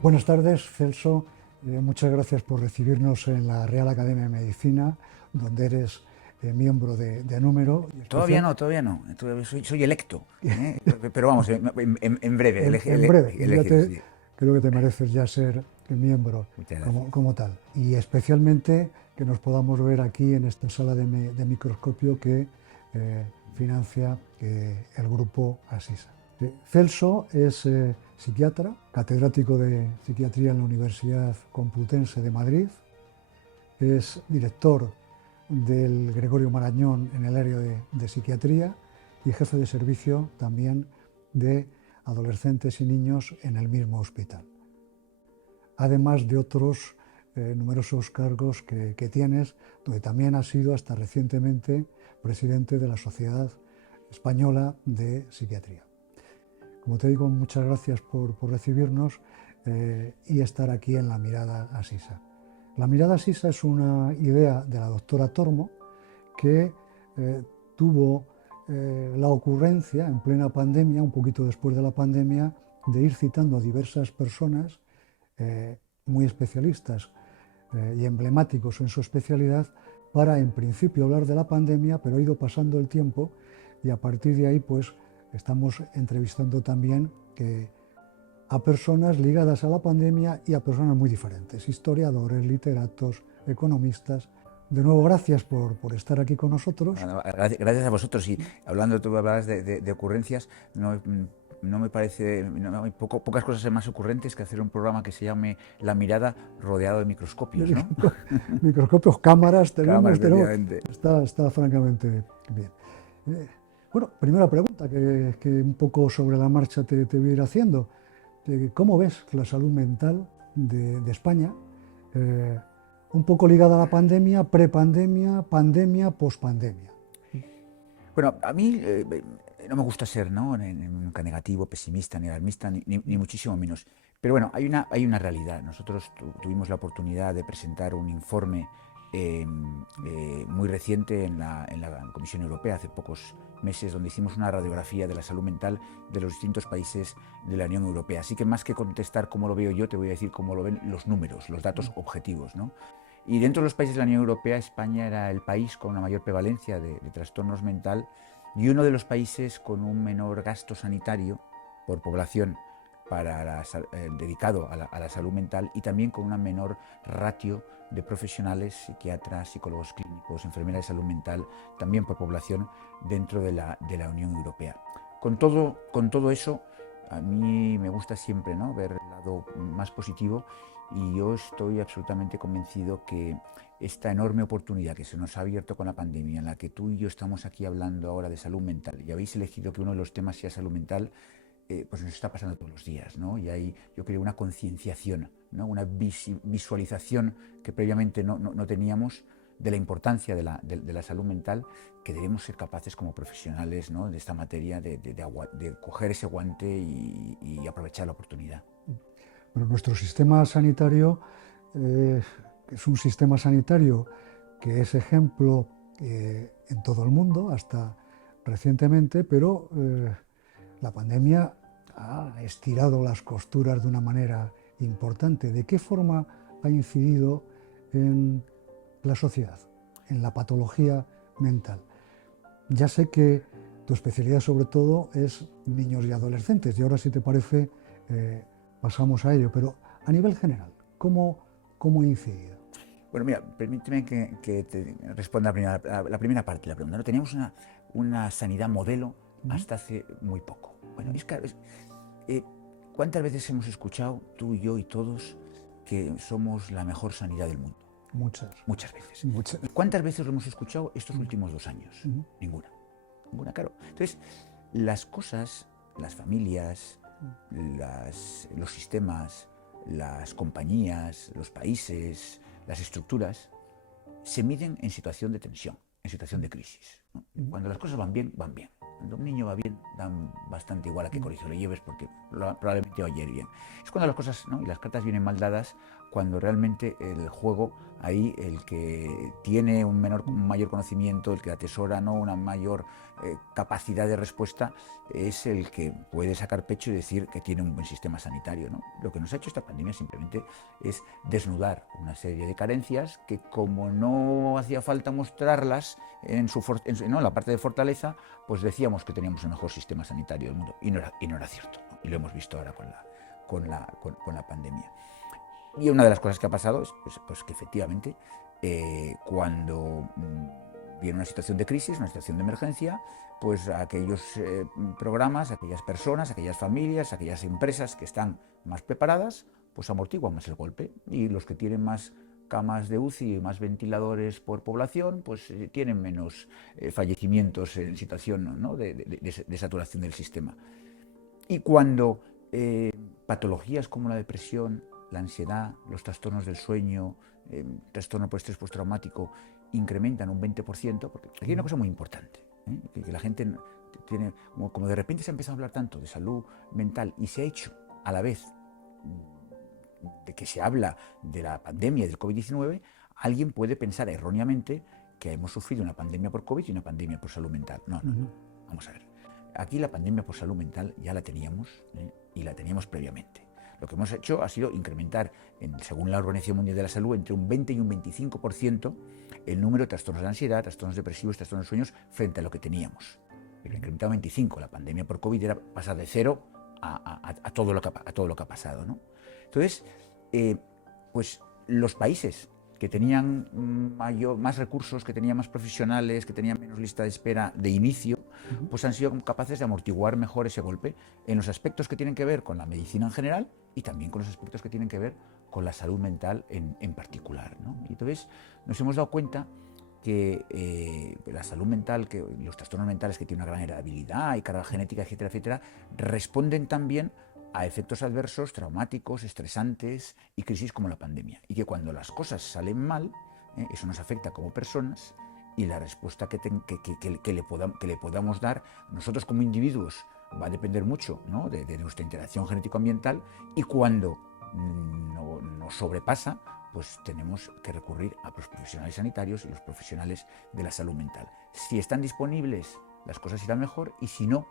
Buenas tardes, Celso. Muchas gracias por recibirnos en la Real Academia de Medicina, donde eres miembro de número y Todavía especial no, todavía no. Soy electo, ¿eh? Pero vamos, en breve, en breve. Y ya elegido, sí. creo que te mereces ya ser miembro Muchas gracias. como tal. Y especialmente que nos podamos ver aquí en esta sala de microscopio que financia el grupo Asisa. Celso es psiquiatra, catedrático de psiquiatría en la Universidad Complutense de Madrid, es director del Gregorio Marañón en el área de psiquiatría y jefe de servicio también de adolescentes y niños en el mismo hospital, además de otros numerosos cargos que tienes, donde también has sido hasta recientemente presidente de la Sociedad Española de Psiquiatría. Como te digo, muchas gracias por recibirnos y estar aquí en La Mirada Asisa. La Mirada Asisa es una idea de la doctora Tormo que tuvo la ocurrencia en plena pandemia, un poquito después de la pandemia, de ir citando a diversas personas muy especialistas y emblemáticos en su especialidad para, en principio, hablar de la pandemia, pero ha ido pasando el tiempo y a partir de ahí, pues, estamos entrevistando también a personas ligadas a la pandemia y a personas muy diferentes, historiadores, literatos, economistas. De nuevo, gracias por estar aquí con nosotros. Bueno, gracias a vosotros. Y hablando, tú hablabas de ocurrencias, no me parece, no, hay pocas cosas más ocurrentes que hacer un programa que se llame La Mirada rodeado de microscopios, ¿no? Microscopios, cámaras, Cámara, tenemos, efectivamente. está francamente bien. Eh, bueno, primera pregunta que un poco sobre la marcha te voy a ir haciendo. ¿Cómo ves la salud mental de España? Eh, un poco ligada a la pandemia, prepandemia, pandemia, pospandemia. Bueno, a mí no me gusta ser, ¿no? Nunca negativo, pesimista, ni alarmista, ni muchísimo menos. Pero bueno, hay una realidad. Nosotros tuvimos la oportunidad de presentar un informe muy reciente en la Comisión Europea, hace pocos meses, donde hicimos una radiografía de la salud mental de los distintos países de la Unión Europea. Así que más que contestar cómo lo veo yo, te voy a decir cómo lo ven los números, los datos objetivos, ¿no? Y dentro de los países de la Unión Europea, España era el país con una mayor prevalencia de trastornos mental y uno de los países con un menor gasto sanitario por población dedicado a la salud mental y también con una menor ratio de profesionales, psiquiatras, psicólogos clínicos, enfermeras de salud mental, también por población dentro de la Unión Europea. Con todo eso, a mí me gusta siempre, ¿no?, ver el lado más positivo y yo estoy absolutamente convencido que esta enorme oportunidad que se nos ha abierto con la pandemia, en la que tú y yo estamos aquí hablando ahora de salud mental y habéis elegido que uno de los temas sea salud mental, pues nos está pasando todos los días, ¿no? Y hay, yo creo, una concienciación, ¿no?, una visualización que previamente no teníamos de la importancia de la salud mental, que debemos ser capaces como profesionales, ¿no?, de esta materia de coger ese guante y aprovechar la oportunidad. Bueno, nuestro sistema sanitario eh, es un sistema sanitario que es ejemplo en todo el mundo, hasta recientemente, pero la pandemia ha estirado las costuras de una manera importante. ¿De qué forma ha incidido en la sociedad, en la patología mental? Ya sé que tu especialidad sobre todo es niños y adolescentes y ahora si te parece pasamos a ello, pero a nivel general, ¿cómo ha incidido? Bueno, mira, permíteme que te responda la primera parte de la pregunta, ¿no? Teníamos una sanidad modelo ¿Mm? hasta hace muy poco. Bueno, ¿Mm? es claro, eh, ¿cuántas veces hemos escuchado, tú y yo y todos, que somos la mejor sanidad del mundo? Muchas, Muchas veces. muchas. ¿Y cuántas veces lo hemos escuchado estos ¿Mm? últimos 2 años? ¿Mm? Ninguna. Ninguna, claro. Entonces, las cosas, las familias, los sistemas, las compañías, los países, las estructuras, se miden en situación de tensión, en situación de crisis. ¿no? Cuando las cosas van bien, van bien. Cuando un niño va bien, dan bastante igual a qué colegio lo lleves porque probablemente va a ir bien. Es cuando las cosas, ¿no? Y las cartas vienen mal dadas, cuando realmente el juego, ahí el que tiene un mayor conocimiento, el que atesora, ¿no? Una mayor capacidad de respuesta, es el que puede sacar pecho y decir que tiene un buen sistema sanitario, ¿no? Lo que nos ha hecho esta pandemia simplemente es desnudar una serie de carencias que, como no hacía falta mostrarlas en la parte de fortaleza, pues decíamos que teníamos el mejor sistema sanitario del mundo, y no era cierto, ¿no? Y lo hemos visto ahora con la pandemia. Y una de las cosas que ha pasado es pues que efectivamente cuando viene una situación de crisis, una situación de emergencia, pues aquellos programas, aquellas personas, aquellas familias, aquellas empresas que están más preparadas, pues amortiguan más el golpe, y los que tienen más camas de UCI, más ventiladores por población, pues tienen menos fallecimientos en situación, ¿no? de saturación del sistema. Y cuando patologías como la depresión, la ansiedad, los trastornos del sueño, trastorno por estrés postraumático incrementan un 20%, porque aquí hay una cosa muy importante, que la gente tiene, como de repente se ha empezado a hablar tanto de salud mental y se ha hecho a la vez de que se habla de la pandemia del COVID-19, alguien puede pensar erróneamente que hemos sufrido una pandemia por COVID y una pandemia por salud mental. No. Vamos a ver. Aquí la pandemia por salud mental ya la teníamos, y la teníamos previamente. Lo que hemos hecho ha sido incrementar, según la Organización Mundial de la Salud, entre un 20 y un 25% el número de trastornos de ansiedad, trastornos depresivos, trastornos de sueños frente a lo que teníamos. Pero incrementado 25. La pandemia por COVID era pasar de 0 a todo lo que ha pasado, ¿no? Entonces, pues los países que tenían más recursos, que tenían más profesionales, que tenían menos lista de espera de inicio, pues han sido capaces de amortiguar mejor ese golpe en los aspectos que tienen que ver con la medicina en general y también con los aspectos que tienen que ver con la salud mental en particular, ¿no? Y entonces nos hemos dado cuenta que la salud mental, que los trastornos mentales, que tienen una gran heredabilidad y carga genética, etcétera, etcétera, responden también a efectos adversos, traumáticos, estresantes y crisis como la pandemia. Y que cuando las cosas salen mal, eso nos afecta como personas, y la respuesta que le podamos dar nosotros como individuos va a depender mucho, ¿no? de nuestra interacción genético-ambiental, y cuando nos sobrepasa, pues tenemos que recurrir a los profesionales sanitarios y los profesionales de la salud mental. Si están disponibles, las cosas irán mejor, y si no,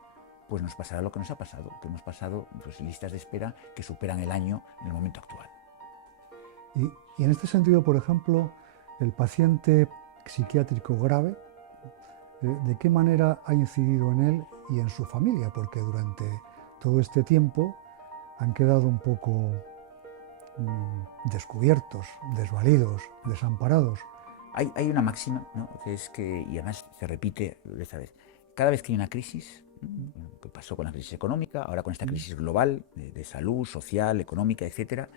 pues nos pasará lo que nos ha pasado, que hemos pasado pues listas de espera que superan el año en el momento actual. Y en este sentido, por ejemplo, el paciente psiquiátrico grave, ¿de qué manera ha incidido en él y en su familia? Porque durante todo este tiempo han quedado un poco descubiertos, desvalidos, desamparados. Hay una máxima, ¿no? Que es que, y además se repite esta vez, cada vez que hay una crisis, que pasó con la crisis económica, ahora con esta crisis global de salud, social, económica, etcétera,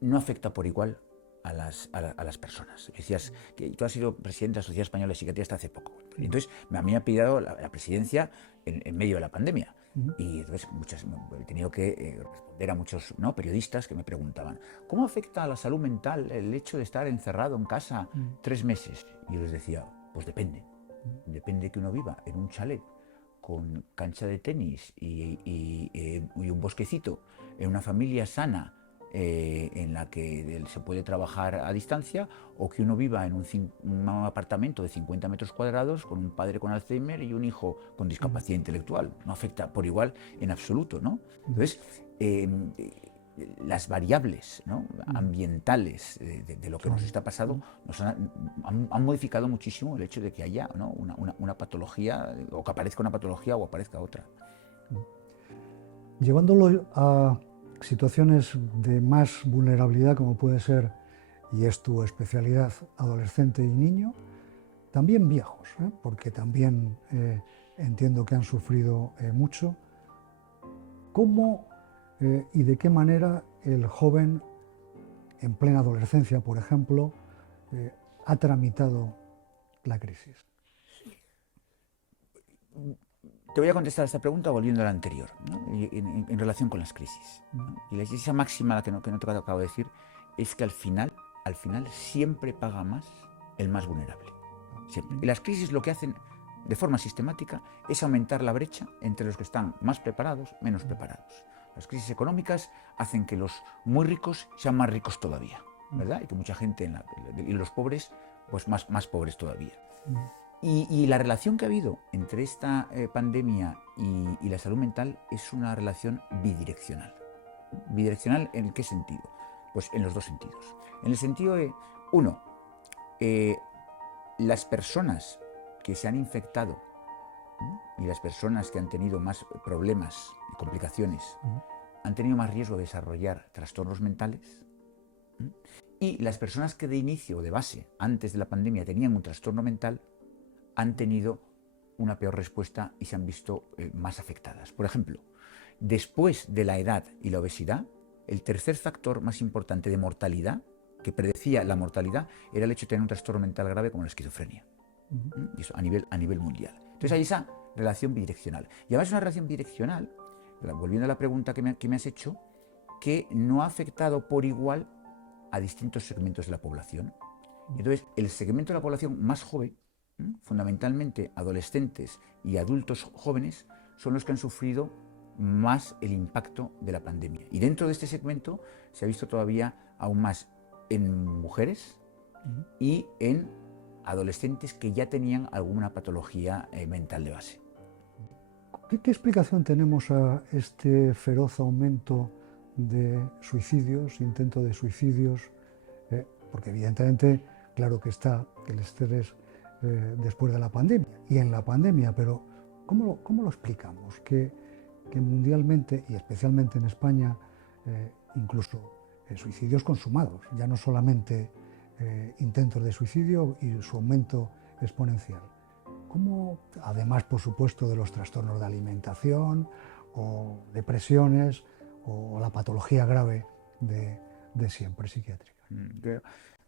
no afecta por igual a las personas. Decías que tú has sido presidente de la Sociedad Española de Psiquiatría hasta hace poco. Entonces, a mí me ha pedido la presidencia en medio de la pandemia. Y entonces he tenido que responder a muchos, ¿no?, periodistas que me preguntaban: ¿cómo afecta a la salud mental el hecho de estar encerrado en casa 3 meses? Y yo les decía: pues depende. Depende que uno viva en un chalet con cancha de tenis y un bosquecito, en una familia sana, en la que se puede trabajar a distancia, o que uno viva en un apartamento de 50 metros cuadrados con un padre con Alzheimer y un hijo con discapacidad intelectual. No afecta por igual en absoluto, ¿no? Entonces, las variables, ¿no?, ambientales de lo que nos está pasando han modificado muchísimo el hecho de que haya, ¿no?, una patología, o que aparezca una patología o aparezca otra. Llevándolo a situaciones de más vulnerabilidad, como puede ser, y es tu especialidad, adolescente y niño, también viejos, porque también entiendo que han sufrido mucho. ¿Cómo y de qué manera el joven, en plena adolescencia, por ejemplo, ha tramitado la crisis? Te voy a contestar a esta pregunta volviendo a la anterior, ¿no?, en relación con las crisis, ¿no? Y esa máxima que no te acabo de decir es que al final siempre paga más el más vulnerable. Siempre. Y las crisis lo que hacen de forma sistemática es aumentar la brecha entre los que están más preparados, menos preparados. Las crisis económicas hacen que los muy ricos sean más ricos todavía, ¿verdad? Y que mucha gente, y los pobres, pues más pobres todavía. Y la relación que ha habido entre esta pandemia y la salud mental es una relación bidireccional. ¿Bidireccional en qué sentido? Pues en los dos sentidos. En el sentido de, uno, las personas que se han infectado y las personas que han tenido más problemas y complicaciones han tenido más riesgo de desarrollar trastornos mentales, y las personas que de inicio o de base, antes de la pandemia, tenían un trastorno mental, han tenido una peor respuesta y se han visto más afectadas. Por ejemplo, después de la edad y la obesidad, el tercer factor más importante de mortalidad, que predecía la mortalidad, era el hecho de tener un trastorno mental grave como la esquizofrenia. Y eso a nivel mundial. Entonces hay esa relación bidireccional. Y además es una relación bidireccional, volviendo a la pregunta que me has hecho, que no ha afectado por igual a distintos segmentos de la población. Entonces, el segmento de la población más joven, fundamentalmente adolescentes y adultos jóvenes, son los que han sufrido más el impacto de la pandemia. Y dentro de este segmento se ha visto todavía aún más en mujeres y en adolescentes que ya tenían alguna patología mental de base. ¿Qué explicación tenemos a este feroz aumento de suicidios, intento de suicidios? Porque evidentemente, claro que está el estrés después de la pandemia y en la pandemia, pero ¿cómo lo explicamos? Que mundialmente y especialmente en España, incluso suicidios consumados, ya no solamente intentos de suicidio y su aumento exponencial. ¿Cómo, además, por supuesto, de los trastornos de alimentación o depresiones o la patología grave de siempre psiquiátrica?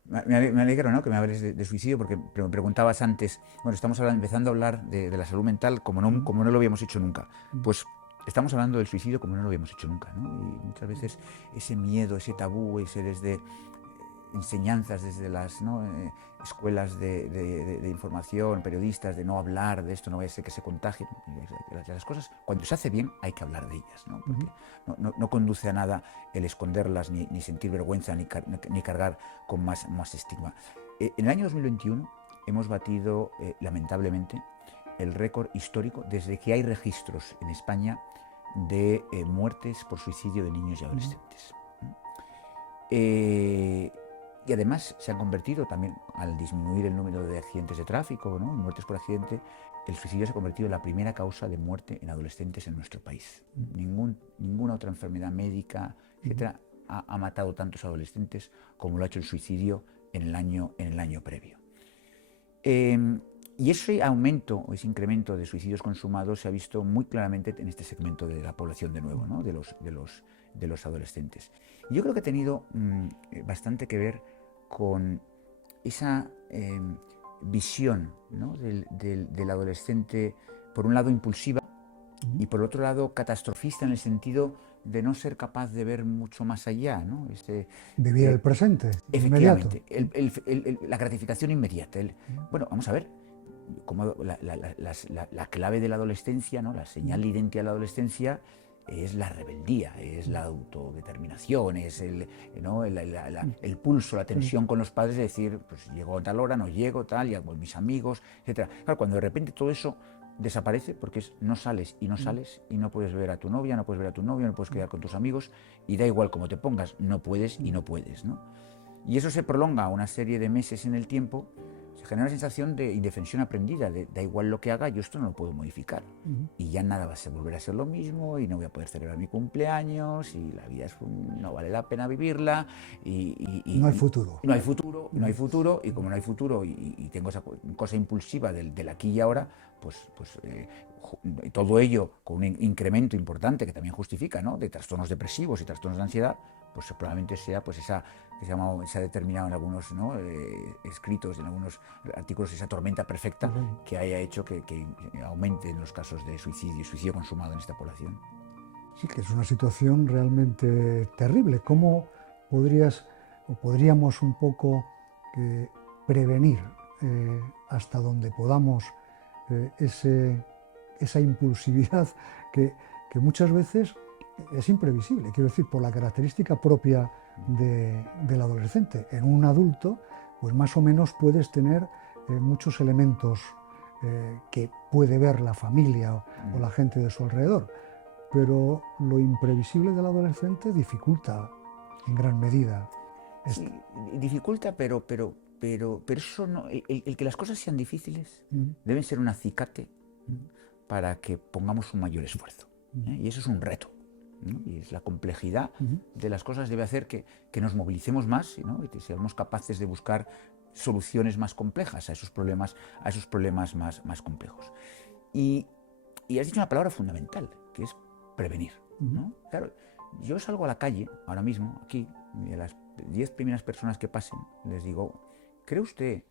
Me alegro, ¿no?, que me hables de suicidio, porque me preguntabas antes, bueno, estamos empezando a hablar de la salud mental como no lo habíamos hecho nunca. Pues estamos hablando del suicidio como no lo habíamos hecho nunca, ¿no? Y muchas veces ese miedo, ese tabú, ese desde enseñanzas desde las escuelas de información, periodistas, de no hablar de esto, no vaya a ser que se contagien. Las cosas, cuando se hace bien, hay que hablar de ellas, ¿no? Porque no conduce a nada el esconderlas, ni sentir vergüenza, ni cargar con más estigma. En el año 2021 hemos batido, lamentablemente, el récord histórico desde que hay registros en España de muertes por suicidio de niños y adolescentes. Y además se han convertido también, al disminuir el número de accidentes de tráfico, ¿no?, muertes por accidente, el suicidio se ha convertido en la primera causa de muerte en adolescentes en nuestro país. Ninguna otra enfermedad médica, etcétera, ha matado tantos adolescentes como lo ha hecho el suicidio en el año previo. Y ese aumento o ese incremento de suicidios consumados se ha visto muy claramente en este segmento de la población, de nuevo, ¿no?, de los adolescentes. Y yo creo que ha tenido bastante que ver con esa visión, ¿no?, del adolescente, por un lado impulsiva y por otro lado catastrofista, en el sentido de no ser capaz de ver mucho más allá, ¿no? Vivir el presente, efectivamente, la gratificación inmediata. Bueno, vamos a ver, como la clave de la adolescencia, ¿no?, la señal de identidad de la adolescencia es la rebeldía, es la autodeterminación, es el pulso, la tensión con los padres de decir, pues llego a tal hora, no llego, tal, y hago mis amigos, etc. Claro, cuando de repente todo eso desaparece, porque no sales y no puedes ver a tu novia, no puedes ver a tu novio, no puedes quedar con tus amigos, y da igual cómo te pongas, no puedes y no puedes, ¿no? Y eso se prolonga una serie de meses en el tiempo. Se genera una sensación de indefensión aprendida, da igual lo que haga, yo esto no lo puedo modificar. Y ya nada va a volver a ser lo mismo, y no voy a poder celebrar mi cumpleaños, y la vida no vale la pena vivirla. No hay futuro. No hay futuro, y como no hay futuro, y tengo esa cosa impulsiva del aquí y ahora, pues todo ello con un incremento importante que también justifica, ¿no?, de trastornos depresivos y trastornos de ansiedad, pues probablemente sea pues esa que se ha determinado en algunos, ¿no?, escritos, en algunos artículos, esa tormenta perfecta que haya hecho que aumenten los casos de suicidio consumado en esta población. Sí, que es una situación realmente terrible. ¿Cómo podríamos un poco prevenir hasta donde podamos esa impulsividad que muchas veces es imprevisible, quiero decir, por la característica propia del adolescente. En un adulto, pues más o menos puedes tener muchos elementos que puede ver la familia o la gente de su alrededor, pero lo imprevisible del adolescente dificulta en gran medida esto. Sí, dificulta, pero eso no, el que las cosas sean difíciles deben ser un acicate para que pongamos un mayor esfuerzo. Y eso es un reto, ¿no? Y es la complejidad de las cosas debe hacer que nos movilicemos más, ¿no? Y que seamos capaces de buscar soluciones más complejas a esos problemas más complejos. Y has dicho una palabra fundamental, que es prevenir, ¿no? Claro, yo salgo a la calle ahora mismo, aquí, y a las 10 primeras personas que pasen, les digo, ¿cree usted,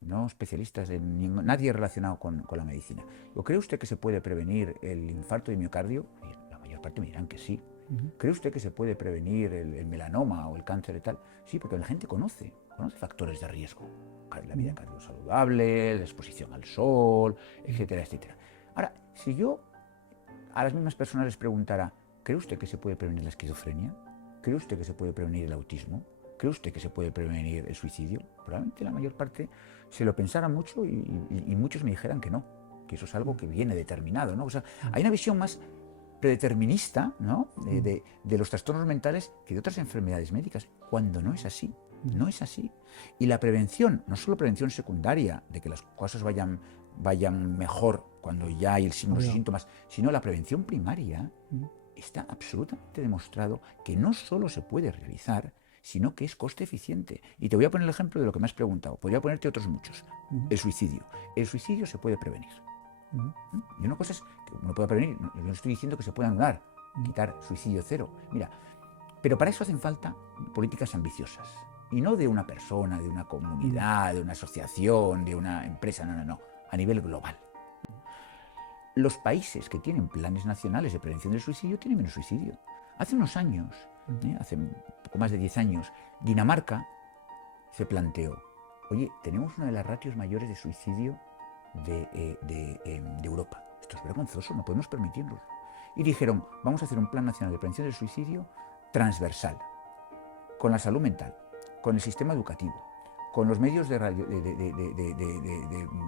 no especialistas, nadie relacionado con la medicina, ¿o cree usted que se puede prevenir el infarto de miocardio? Y la mayor parte me dirán que sí. ¿Cree usted que se puede prevenir el melanoma o el cáncer y tal? Sí, porque la gente conoce factores de riesgo. La vida cardiosaludable, la exposición al sol, etcétera, etcétera. Ahora, si yo a las mismas personas les preguntara, ¿cree usted que se puede prevenir la esquizofrenia? ¿Cree usted que se puede prevenir el autismo? ¿Cree usted que se puede prevenir el suicidio? Probablemente la mayor parte se lo pensara mucho y muchos me dijeran que no, que eso es algo que viene determinado, ¿no? O sea, hay una visión más predeterminista, ¿no? de los trastornos mentales que de otras enfermedades médicas, cuando no es así. No es así. Y la prevención, no solo prevención secundaria, de que las cosas vayan mejor cuando ya hay el signo y síntomas, sino la prevención primaria, está absolutamente demostrado que no solo se puede realizar, sino que es coste eficiente. Y te voy a poner el ejemplo de lo que me has preguntado. Podría ponerte otros muchos. El suicidio. El suicidio se puede prevenir. Y una cosa es que uno pueda prevenir. Yo no estoy diciendo que se pueda anular, quitar suicidio cero. Mira, pero para eso hacen falta políticas ambiciosas. Y no de una persona, de una comunidad, de una asociación, de una empresa, no. A nivel global. Los países que tienen planes nacionales de prevención del suicidio tienen menos suicidio. Hace unos años, hace un poco más de 10 años, Dinamarca se planteó, oye, tenemos una de las ratios mayores de suicidio de Europa. Esto es vergonzoso, no podemos permitirlo. Y dijeron, vamos a hacer un plan nacional de prevención del suicidio transversal, con la salud mental, con el sistema educativo, con los medios de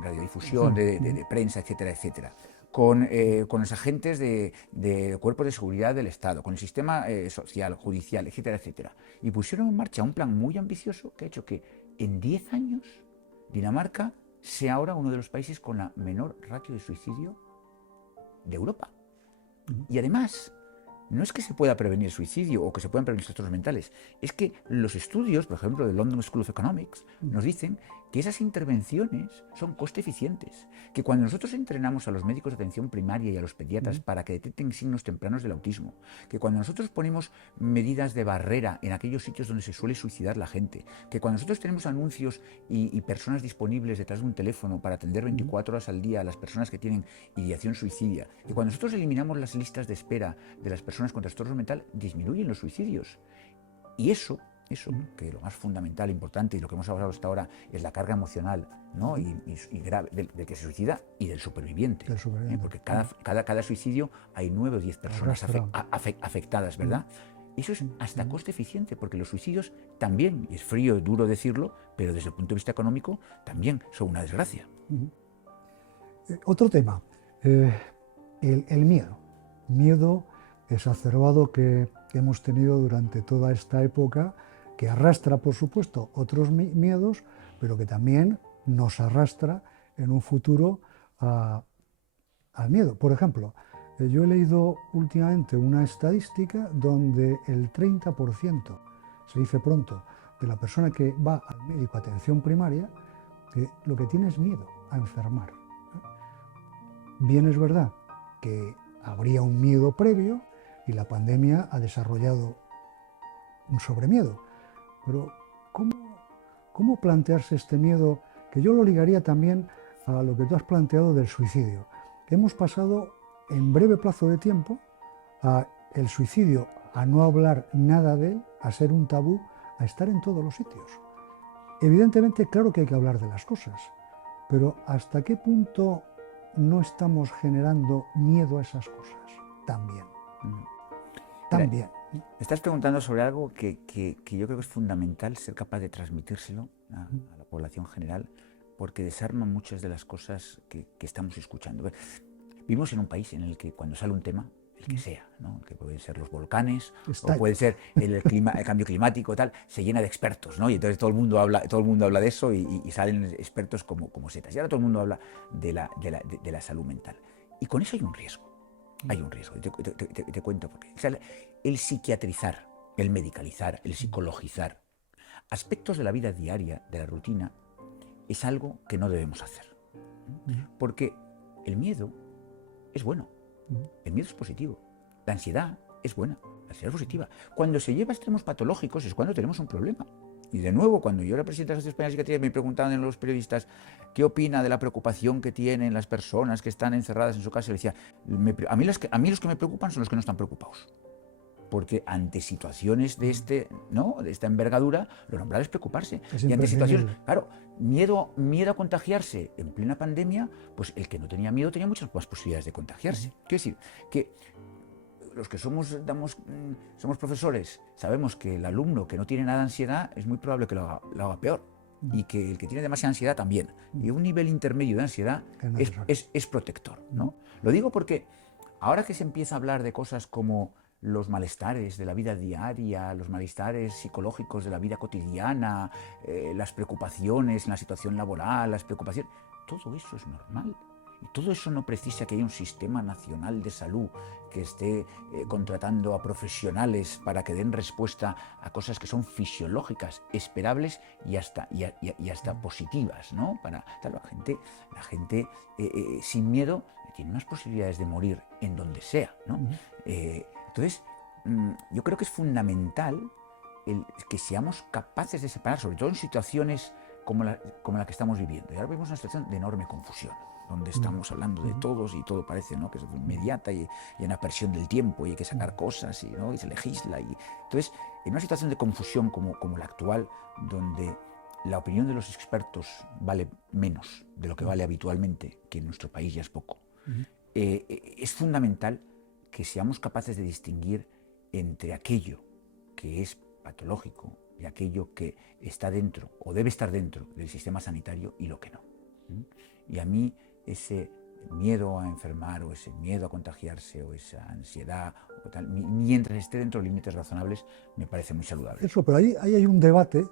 radiodifusión, de prensa, etcétera, etcétera, con los agentes de cuerpos de seguridad del Estado, con el sistema social, judicial, etcétera, etcétera. Y pusieron en marcha un plan muy ambicioso que ha hecho que en 10 años Dinamarca sea ahora uno de los países con la menor ratio de suicidio de Europa. Y además, no es que se pueda prevenir el suicidio o que se puedan prevenir los trastornos mentales, es que los estudios, por ejemplo, del London School of Economics, nos dicen que esas intervenciones son coste eficientes, que cuando nosotros entrenamos a los médicos de atención primaria y a los pediatras para que detecten signos tempranos del autismo, que cuando nosotros ponemos medidas de barrera en aquellos sitios donde se suele suicidar la gente, que cuando nosotros tenemos anuncios y personas disponibles detrás de un teléfono para atender 24 horas al día a las personas que tienen ideación suicidia, que cuando nosotros eliminamos las listas de espera de las personas con trastorno mental, disminuyen los suicidios. Y eso, que lo más fundamental, importante y lo que hemos hablado hasta ahora es la carga emocional, ¿no? y grave del que se suicida y del superviviente. Porque cada suicidio hay 9 o 10 personas afectadas, ¿verdad? Eso es hasta coste eficiente, porque los suicidios también, y es frío y duro decirlo, pero desde el punto de vista económico también son una desgracia. Otro tema, el miedo exacerbado que hemos tenido durante toda esta época, que arrastra, por supuesto, otros miedos, pero que también nos arrastra en un futuro al miedo. Por ejemplo, yo he leído últimamente una estadística donde el 30%, se dice pronto, de la persona que va al médico a atención primaria, lo que tiene es miedo a enfermar. Bien es verdad que habría un miedo previo y la pandemia ha desarrollado un sobremiedo. Pero ¿cómo plantearse este miedo? Que yo lo ligaría también a lo que tú has planteado del suicidio. Hemos pasado en breve plazo de tiempo a el suicidio, a no hablar nada de él, a ser un tabú, a estar en todos los sitios. Evidentemente, claro que hay que hablar de las cosas, pero ¿hasta qué punto no estamos generando miedo a esas cosas? También. También. Me estás preguntando sobre algo que yo creo que es fundamental ser capaz de transmitírselo a la población general, porque desarma muchas de las cosas que estamos escuchando. Vivimos en un país en el que cuando sale un tema, el que sea, ¿no? Que pueden ser los volcanes, o puede ser el cambio climático, tal, se llena de expertos, ¿no? Y entonces todo el mundo habla de eso y salen expertos como setas. Y ahora todo el mundo habla de la salud mental. Y con eso hay un riesgo. Hay un riesgo. Te cuento por qué. O sea, el psiquiatrizar, el medicalizar, el psicologizar aspectos de la vida diaria, de la rutina, es algo que no debemos hacer. Porque el miedo es bueno. El miedo es positivo. La ansiedad es buena. La ansiedad es positiva. Cuando se lleva a extremos patológicos es cuando tenemos un problema. Y de nuevo, cuando yo era presidente de la Sociedad Española de Psiquiatría, me preguntaban en los periodistas qué opina de la preocupación que tienen las personas que están encerradas en su casa. Y decía, a mí los que me preocupan son los que no están preocupados. Porque ante situaciones de esta envergadura, lo normal es preocuparse. Y ante situaciones, claro, miedo a contagiarse en plena pandemia, pues el que no tenía miedo tenía muchas más posibilidades de contagiarse. Quiero decir, que los que somos profesores sabemos que el alumno que no tiene nada de ansiedad es muy probable que lo haga peor. Y que el que tiene demasiada ansiedad también. Y un nivel intermedio de ansiedad es protector, ¿no? Lo digo porque ahora que se empieza a hablar de cosas como los malestares de la vida diaria, los malestares psicológicos de la vida cotidiana, las preocupaciones en la situación laboral, las preocupaciones, todo eso es normal. Y todo eso no precisa que haya un sistema nacional de salud que esté contratando a profesionales para que den respuesta a cosas que son fisiológicas, esperables y hasta positivas, ¿no? La gente sin miedo tiene más posibilidades de morir en donde sea, ¿no? Entonces, yo creo que es fundamental que seamos capaces de separar, sobre todo en situaciones como la que estamos viviendo. Y ahora vivimos una situación de enorme confusión, donde estamos hablando de todos y todo parece, ¿no?, que es inmediata y hay una presión del tiempo y hay que sacar cosas y se legisla. Entonces, en una situación de confusión como la actual, donde la opinión de los expertos vale menos de lo que vale habitualmente, que en nuestro país ya es poco, es fundamental que seamos capaces de distinguir entre aquello que es patológico y aquello que está dentro o debe estar dentro del sistema sanitario y lo que no. Y a mí ese miedo a enfermar o ese miedo a contagiarse o esa ansiedad o tal, mientras esté dentro de límites razonables, me parece muy saludable. Eso, pero ahí hay un debate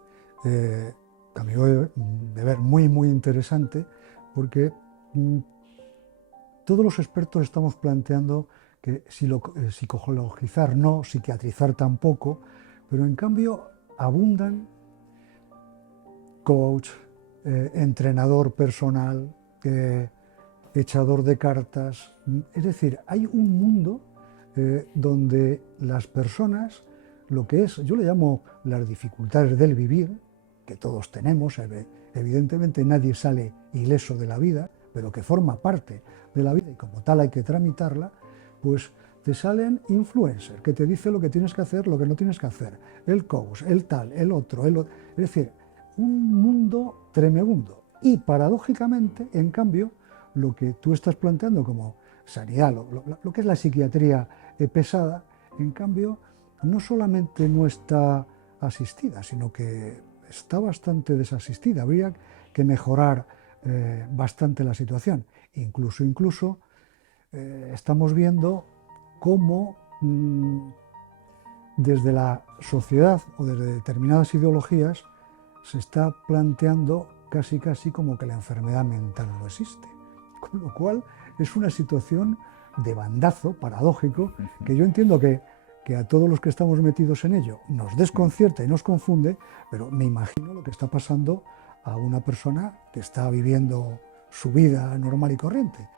a mi de ver muy, muy interesante, porque todos los expertos estamos planteando que psicologizar no, psiquiatrizar tampoco, pero en cambio abundan coach, entrenador personal, echador de cartas. Es decir, hay un mundo donde las personas, lo que es, yo le llamo las dificultades del vivir, que todos tenemos, evidentemente nadie sale ileso de la vida, pero que forma parte de la vida y como tal hay que tramitarla, pues te salen influencers que te dicen lo que tienes que hacer, lo que no tienes que hacer, el coach, el tal, el otro, es decir, un mundo tremebundo. Y paradójicamente, en cambio, lo que tú estás planteando como sanidad, lo que es la psiquiatría pesada, en cambio, no solamente no está asistida, sino que está bastante desasistida. Habría que mejorar bastante la situación. Incluso estamos viendo cómo desde la sociedad o desde determinadas ideologías se está planteando casi como que la enfermedad mental no existe. Con lo cual es una situación de bandazo paradójico que yo entiendo que a todos los que estamos metidos en ello nos desconcierta y nos confunde, pero me imagino lo que está pasando a una persona que está viviendo su vida normal y corriente.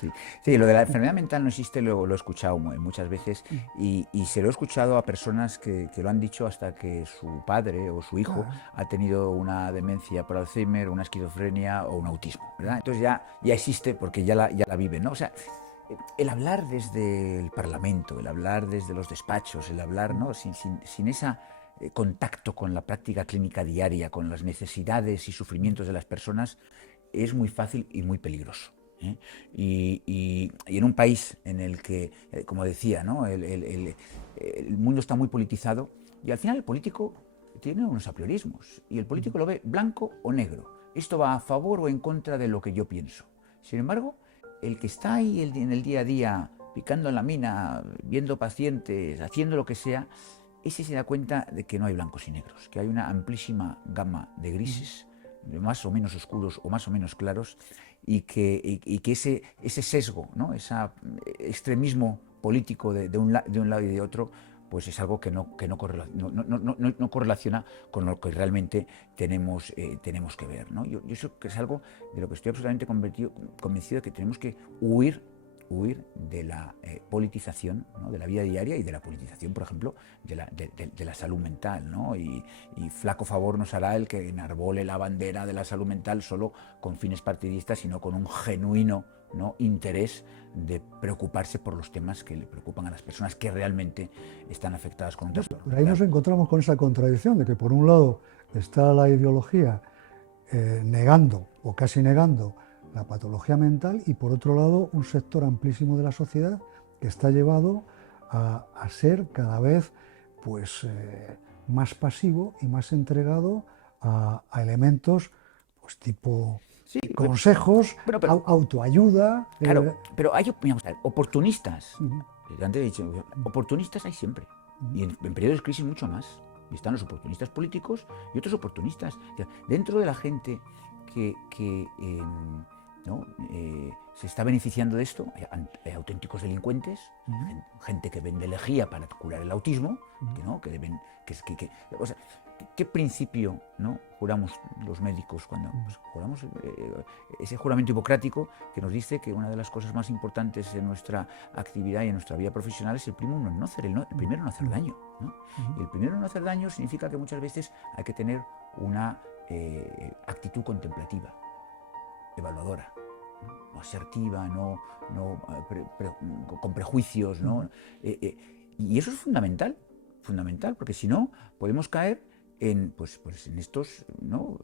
Sí, lo de la enfermedad mental no existe, lo he escuchado muchas veces y se lo he escuchado a personas que lo han dicho hasta que su padre o su hijo ha tenido una demencia por Alzheimer, una esquizofrenia o un autismo, ¿verdad? Entonces ya existe porque ya la viven, ¿no? O sea, el hablar desde el Parlamento, el hablar desde los despachos, el hablar, ¿no?, sin ese contacto con la práctica clínica diaria, con las necesidades y sufrimientos de las personas, es muy fácil y muy peligroso. ¿eh? Y en un país en el que, como decía, ¿no? El mundo está muy politizado y al final el político tiene unos apriorismos y el político lo ve blanco o negro. Esto va a favor o en contra de lo que yo pienso. Sin embargo, el que está ahí en el día a día, picando en la mina, viendo pacientes, haciendo lo que sea, ese se da cuenta de que no hay blancos y negros, que hay una amplísima gama de grises, más o menos oscuros o más o menos claros, y que ese sesgo, ¿no? Ese extremismo político de un lado y de otro, pues es algo que no correlaciona con lo que realmente tenemos que ver, ¿no? Yo eso que es algo de lo que estoy absolutamente convencido de que tenemos que huir de la politización, ¿no? De la vida diaria y de la politización, por ejemplo, de la salud mental, ¿no? Y flaco favor nos hará el que enarbole la bandera de la salud mental solo con fines partidistas, sino con un genuino, ¿no? Interés de preocuparse por los temas que le preocupan a las personas que realmente están afectadas con un trastorno mental. Ahí nos encontramos con esa contradicción de que por un lado está la ideología negando o casi negando la patología mental y por otro lado un sector amplísimo de la sociedad que está llevado a ser cada vez pues, más pasivo y más entregado a elementos pues, tipo Sí, consejos, autoayuda. Claro, pero hay oportunistas. Antes he dicho, oportunistas hay siempre. Y en periodos de crisis mucho más. Y están los oportunistas políticos y otros oportunistas. O sea, dentro de la gente que ¿no? Se está beneficiando de esto, hay auténticos delincuentes, gente que vende lejía para curar el autismo, ¿no? O sea, ¿qué principio, ¿no? Juramos los médicos cuando juramos ese juramento hipocrático que nos dice que una de las cosas más importantes en nuestra actividad y en nuestra vida profesional es el primero no hacer daño, ¿no? Y el primero no hacer daño significa que muchas veces hay que tener una actitud contemplativa, evaluadora, no asertiva, con prejuicios, ¿no? Y eso es fundamental, porque si no podemos caer en estos, ¿no?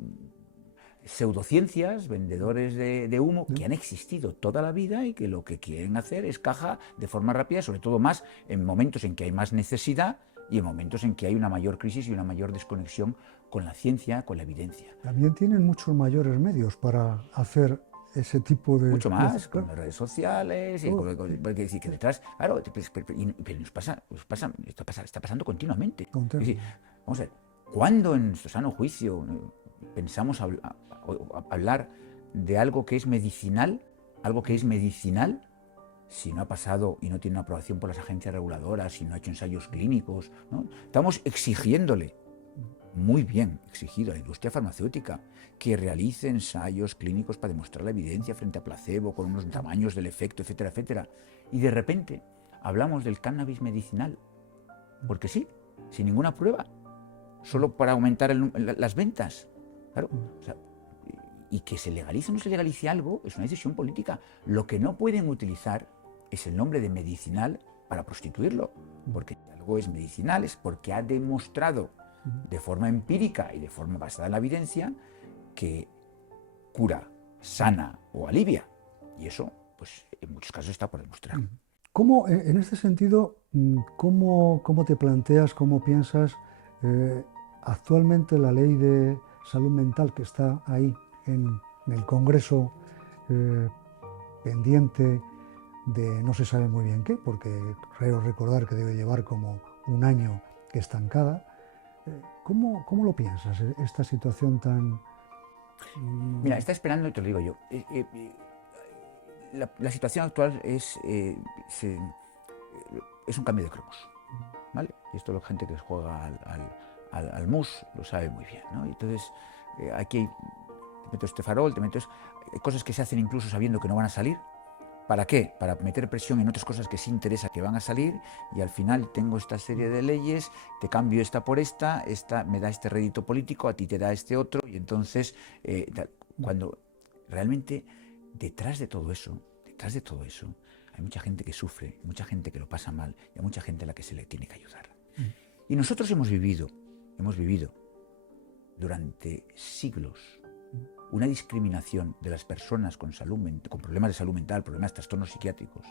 Pseudociencias, vendedores de humo, que han existido toda la vida y que lo que quieren hacer es caja de forma rápida, sobre todo más en momentos en que hay más necesidad y en momentos en que hay una mayor crisis y una mayor desconexión con la ciencia, con la evidencia. También tienen muchos mayores medios para hacer ese tipo de... Mucho más, con las redes sociales, porque decir que detrás, claro, pero está pasando continuamente. Es decir, vamos a ver, ¿cuándo en nuestro sano juicio pensamos hablar de algo que es medicinal, si no ha pasado y no tiene una aprobación por las agencias reguladoras, si no ha hecho ensayos clínicos, ¿no? Estamos exigiéndole, muy bien exigido a la industria farmacéutica, que realice ensayos clínicos para demostrar la evidencia frente a placebo, con unos tamaños del efecto, etcétera, etcétera. Y de repente hablamos del cannabis medicinal, porque sí, sin ninguna prueba, solo para aumentar las ventas. Claro, o sea, y que se legalice o no se legalice algo es una decisión política. Lo que no pueden utilizar es el nombre de medicinal para prostituirlo, porque si algo es medicinal es porque ha demostrado de forma empírica y de forma basada en la evidencia que cura, sana o alivia. Y eso, pues en muchos casos está por demostrar. ¿Cómo, en este sentido, cómo te planteas, cómo piensas actualmente la ley de salud mental que está ahí en el Congreso pendiente de no se sabe muy bien qué, porque creo recordar que debe llevar como un año estancada? ¿Cómo lo piensas, esta situación tan...? Mira, está esperando y te lo digo yo. La situación actual es un cambio de cromos, ¿vale? Y esto la gente que juega al mus lo sabe muy bien, ¿no? Entonces, aquí te meto este farol, hay cosas que se hacen incluso sabiendo que no van a salir. ¿Para qué? Para meter presión en otras cosas que sí interesa que van a salir y al final tengo esta serie de leyes, te cambio esta por esta me da este rédito político, a ti te da este otro y entonces cuando realmente detrás de todo eso hay mucha gente que sufre, mucha gente que lo pasa mal y hay mucha gente a la que se le tiene que ayudar. Y nosotros hemos vivido durante siglos una discriminación de las personas con problemas de salud mental, problemas de trastornos psiquiátricos,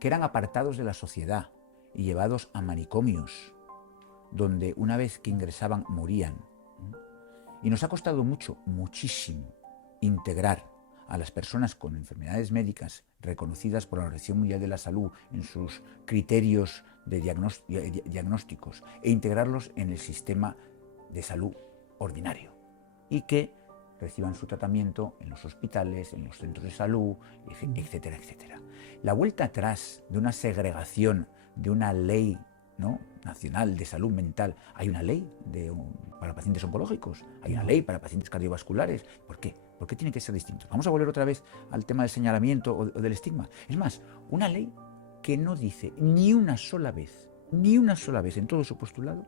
que eran apartados de la sociedad y llevados a manicomios, donde una vez que ingresaban morían. Y nos ha costado muchísimo, integrar a las personas con enfermedades médicas reconocidas por la Organización Mundial de la Salud en sus criterios de diagnósticos e integrarlos en el sistema de salud ordinario y que reciban su tratamiento en los hospitales, en los centros de salud, etcétera, etcétera. La vuelta atrás de una segregación, de una ley, ¿no?, nacional de salud mental. Hay una ley para pacientes oncológicos, hay una ley para pacientes cardiovasculares. ¿Por qué? ¿Por qué tiene que ser distinto? Vamos a volver otra vez al tema del señalamiento o del estigma. Es más, una ley que no dice ni una sola vez en todo su postulado,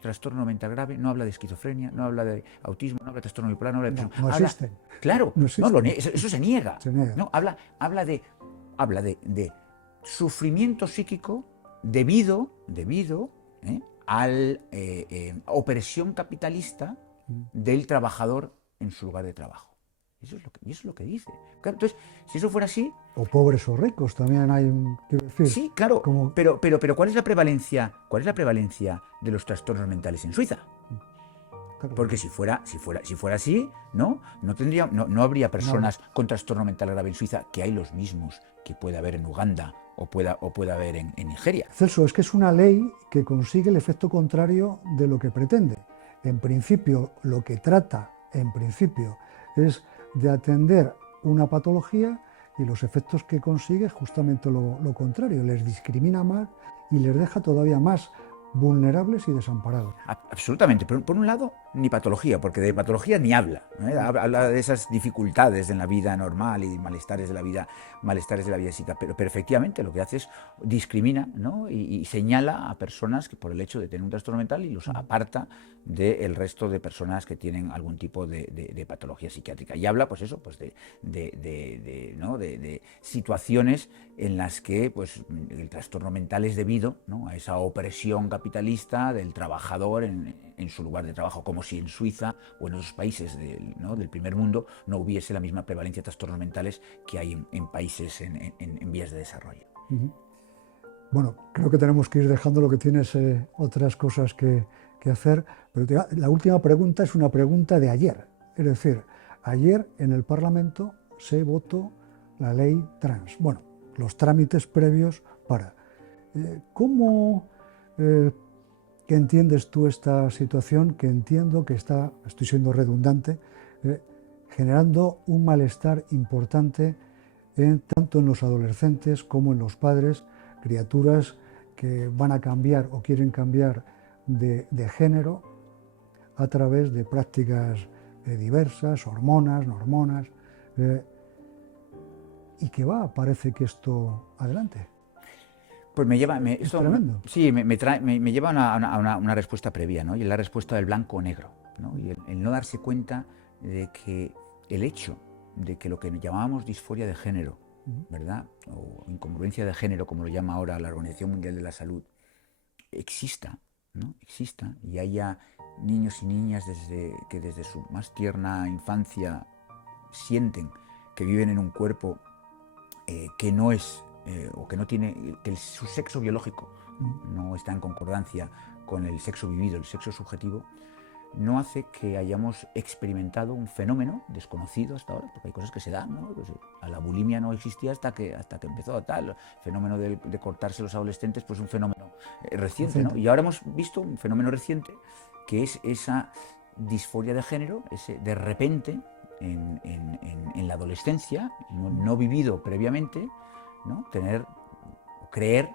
trastorno mental grave, no habla de esquizofrenia, no habla de autismo, no habla de trastorno bipolar, no habla de... No existe. Claro, no existe. Eso se niega. Se niega. ¿No? Habla de sufrimiento psíquico debido a la opresión capitalista del trabajador en su lugar de trabajo. Eso es lo que dice. Claro, entonces, si eso fuera así... O pobres o ricos, también hay quiero decir... Sí, claro, pero ¿cuál es la prevalencia de los trastornos mentales en Suiza? Claro. Porque si fuera así, no habría personas con trastorno mental grave en Suiza, que hay los mismos que puede haber en Uganda o pueda haber en Nigeria. Celso, es que es una ley que consigue el efecto contrario de lo que pretende. En principio, lo que trata, es de atender una patología, y los efectos que consigue es justamente lo contrario. Les discrimina más y les deja todavía más vulnerables y desamparados. Absolutamente. Por un lado, ni patología, porque de patología ni habla, ¿eh? Habla de esas dificultades en la vida normal y malestares de la vida psíquica, pero efectivamente lo que hace es discrimina, ¿no? y señala a personas que por el hecho de tener un trastorno mental y los aparta del resto de personas que tienen algún tipo de patología psiquiátrica. Y habla, pues eso, pues de situaciones en las que pues, el trastorno mental es debido, ¿no?, a esa opresión capitalista del trabajador en su lugar de trabajo, como si en Suiza o en otros países del primer mundo no hubiese la misma prevalencia de trastornos mentales que hay en países en vías de desarrollo. Bueno, creo que tenemos que ir dejando, lo que tienes otras cosas que hacer, pero la última pregunta es una pregunta de ayer. Es decir, ayer en el Parlamento se votó la ley trans. Bueno, los trámites previos para... ¿Cómo que entiendes tú esta situación, que entiendo que estoy siendo redundante, generando un malestar importante tanto en los adolescentes como en los padres, criaturas que van a cambiar o quieren cambiar de género a través de prácticas diversas, hormonas, no hormonas, y que parece que esto adelante. Pues me lleva, es tremendo. Sí, me lleva a una respuesta previa, ¿no? Y es la respuesta del blanco o negro, ¿no? Y el no darse cuenta de que el hecho de que lo que llamábamos disforia de género, ¿verdad?, o incongruencia de género, como lo llama ahora la Organización Mundial de la Salud, exista, ¿no? Exista y haya niños y niñas que desde su más tierna infancia sienten que viven en un cuerpo que no es o que no tiene, que su sexo biológico no está en concordancia con el sexo vivido, el sexo subjetivo, no hace que hayamos experimentado un fenómeno desconocido hasta ahora, porque hay cosas que se dan, ¿no? Pues, la bulimia no existía hasta que empezó tal, el fenómeno de cortarse los adolescentes, pues un fenómeno reciente, ¿no? Y ahora hemos visto un fenómeno reciente que es esa disforia de género, ese de repente en la adolescencia, no vivido previamente, ¿no?, creer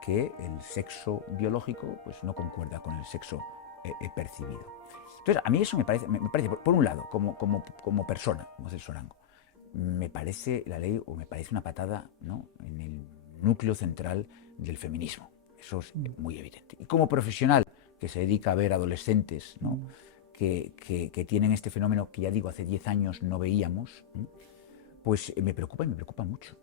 que el sexo biológico pues, no concuerda con el sexo percibido. Entonces, a mí eso me parece por un lado, como persona, como Celso Arango, me parece la ley, o me parece una patada, ¿no?, en el núcleo central del feminismo. Eso es muy evidente. Y como profesional que se dedica a ver adolescentes, ¿no?, que tienen este fenómeno que, ya digo, hace 10 años no veíamos, pues me preocupa y me preocupa mucho.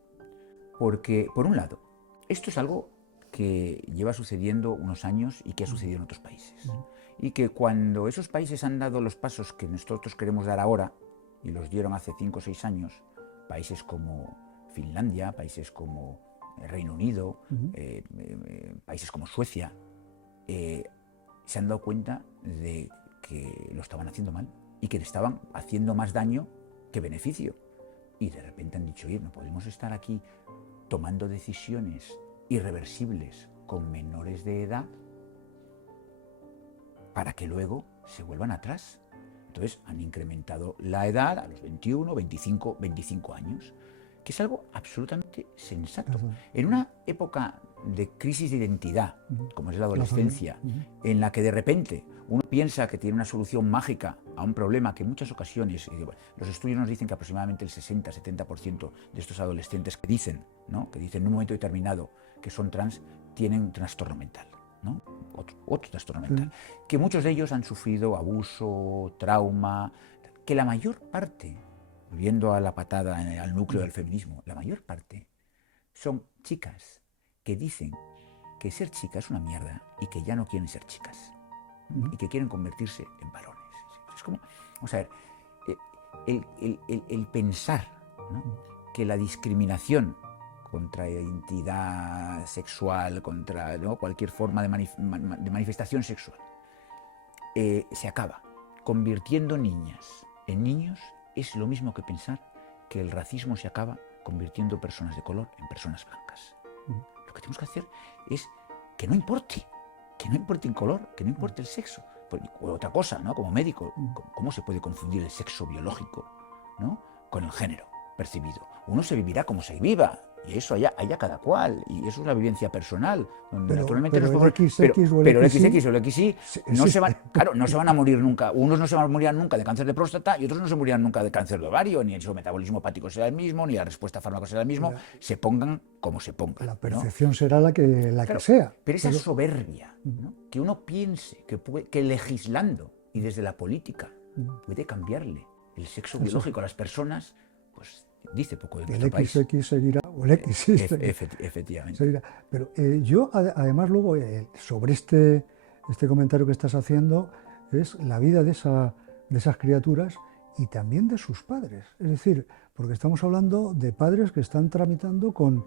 Porque, por un lado, esto es algo que lleva sucediendo unos años y que ha sucedido en otros países. Y que cuando esos países han dado los pasos que nosotros queremos dar ahora, y los dieron hace 5 o 6 años, países como Finlandia, países como Reino Unido, países como Suecia, se han dado cuenta de que lo estaban haciendo mal y que le estaban haciendo más daño que beneficio. Y de repente han dicho, oye, no podemos estar aquí tomando decisiones irreversibles con menores de edad para que luego se vuelvan atrás. Entonces han incrementado la edad a los 21, 25 años, que es algo absolutamente sensato. En una época de crisis de identidad, como es la adolescencia, en la que de repente uno piensa que tiene una solución mágica a un problema que en muchas ocasiones, los estudios nos dicen que aproximadamente el 60-70% de estos adolescentes que dicen, ¿no?, que dicen en un momento determinado que son trans, tienen un trastorno mental, ¿no? Otro trastorno mental, que muchos de ellos han sufrido abuso, trauma, que la mayor parte, volviendo a la patada al núcleo del feminismo, la mayor parte son chicas que dicen que ser chica es una mierda y que ya no quieren ser chicas y que quieren convertirse en varones. Es como, vamos a ver, el pensar, ¿no?, que la discriminación contra identidad sexual, contra, ¿no?, cualquier forma de manifestación sexual, se acaba convirtiendo niñas en niños, es lo mismo que pensar que el racismo se acaba convirtiendo personas de color en personas blancas. Lo que tenemos que hacer es que no importe el color, que no importe el sexo. O otra cosa, ¿no?, como médico, ¿cómo se puede confundir el sexo biológico, ¿no?, con el género percibido? Uno se vivirá como se viva, y eso allá cada cual, y eso es una vivencia personal, donde naturalmente pero el XX o el XY no se van, claro, no se van a morir nunca. Unos no se van a morir nunca de cáncer de próstata y otros no se morirán nunca de cáncer de ovario, ni su metabolismo hepático será el mismo, ni la respuesta a fármacos será el mismo, se pongan como se pongan. La percepción, ¿no?, será la claro, que sea. Pero esa soberbia, ¿no?, que uno piense que legislando y desde la política puede cambiarle el sexo biológico a las personas, pues dice poco de nuestro país. El XX seguirá, o el XY efectivamente. Seguirá. Pero yo, además, luego, sobre este comentario que estás haciendo, es la vida de esas criaturas y también de sus padres. Es decir, porque estamos hablando de padres que están tramitando con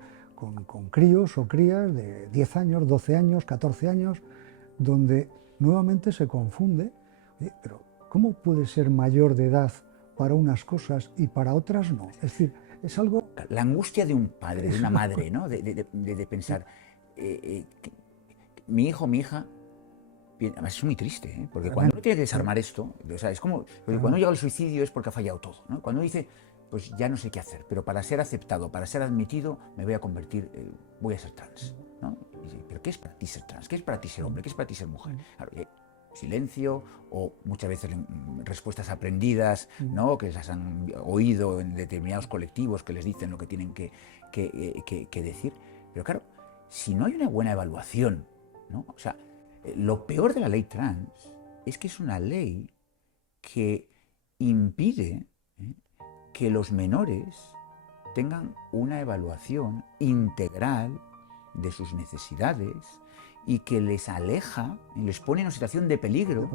críos o crías de 10 años, 12 años, 14 años, donde nuevamente se confunde. Pero ¿cómo puede ser mayor de edad para unas cosas y para otras no? Es decir, es algo... La angustia de un padre, de una madre, ¿no?, de pensar, mi hijo, mi hija, además es muy triste, porque cuando uno tiene que desarmar esto, o sea, es como, cuando llega al suicidio es porque ha fallado todo, ¿no? Cuando dice, pues ya no sé qué hacer, pero para ser aceptado, para ser admitido, me voy a convertir, voy a ser trans, ¿no? Y dice, pero ¿qué es para ti ser trans? ¿Qué es para ti ser hombre? ¿Qué es para ti ser mujer? Claro, silencio, o muchas veces respuestas aprendidas, ¿no?, que las han oído en determinados colectivos que les dicen lo que tienen que decir. Pero claro, si no hay una buena evaluación, ¿no?, o sea, lo peor de la ley trans es que es una ley que impide que los menores tengan una evaluación integral de sus necesidades y que les aleja y les pone en una situación de peligro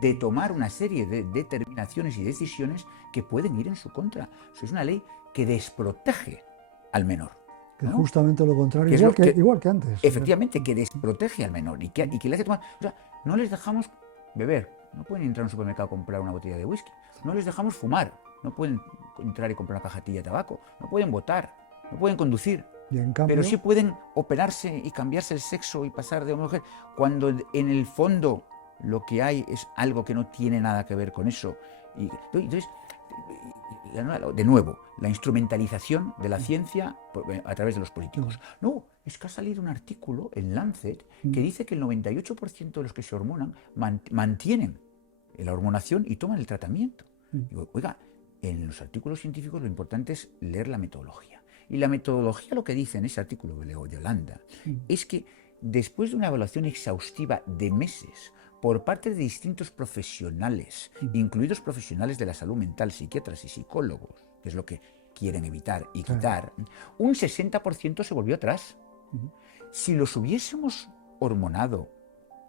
de tomar una serie de determinaciones y decisiones que pueden ir en su contra. O sea, es una ley que desprotege al menor, que ¿no?, es justamente lo contrario, igual que antes. Efectivamente, que desprotege al menor y que le hace tomar... O sea, no les dejamos beber, no pueden entrar a un supermercado a comprar una botella de whisky, no les dejamos fumar, no pueden entrar y comprar una cajetilla de tabaco, no pueden votar, no pueden conducir. Y en cambio, pero sí pueden operarse y cambiarse el sexo y pasar de hombre a mujer, cuando en el fondo lo que hay es algo que no tiene nada que ver con eso. Y entonces, de nuevo, la instrumentalización de la ciencia a través de los políticos. No, es que ha salido un artículo en Lancet que dice que el 98% de los que se hormonan mantienen la hormonación y toman el tratamiento. Digo, oiga, en los artículos científicos lo importante es leer la metodología. Y la metodología, lo que dice en ese artículo de Holanda, es que después de una evaluación exhaustiva de meses por parte de distintos profesionales, incluidos profesionales de la salud mental, psiquiatras y psicólogos, que es lo que quieren evitar y quitar, un 60% se volvió atrás. Si los hubiésemos hormonado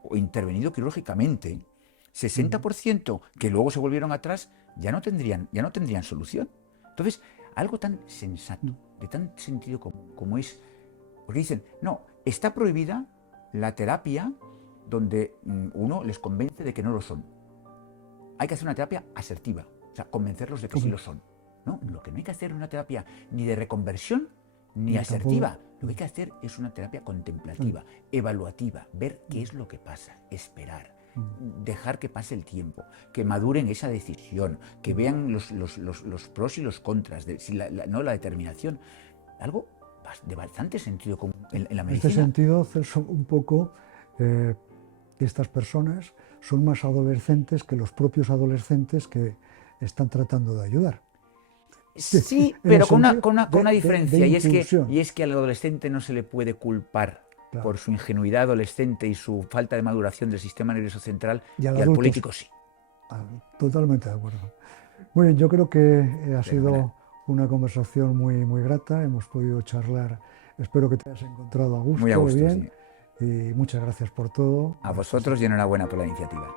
o intervenido quirúrgicamente, 60% que luego se volvieron atrás, ya no tendrían solución. Entonces, algo tan sensato, de tan sentido común como es, porque dicen, no, está prohibida la terapia donde uno les convence de que no lo son. Hay que hacer una terapia asertiva, o sea, convencerlos de que sí lo son. No, lo que no hay que hacer es una terapia ni de reconversión ni asertiva. Lo que hay que hacer es una terapia contemplativa, evaluativa, ver qué es lo que pasa, esperar, dejar que pase el tiempo, que maduren esa decisión, que vean los pros y los contras, la determinación. Algo de bastante sentido común en la medicina. En este sentido, Celso, un poco estas personas son más adolescentes que los propios adolescentes que están tratando de ayudar. Sí, pero con una diferencia, y es que al adolescente no se le puede culpar por su ingenuidad adolescente y su falta de maduración del sistema nervioso central, y al político sí. Totalmente de acuerdo. Muy bien, yo creo que ha sido una conversación muy, muy grata, hemos podido charlar, espero que te hayas encontrado a gusto, muy a gusto, bien, sí. Y muchas gracias por todo. A vosotros y enhorabuena por la iniciativa.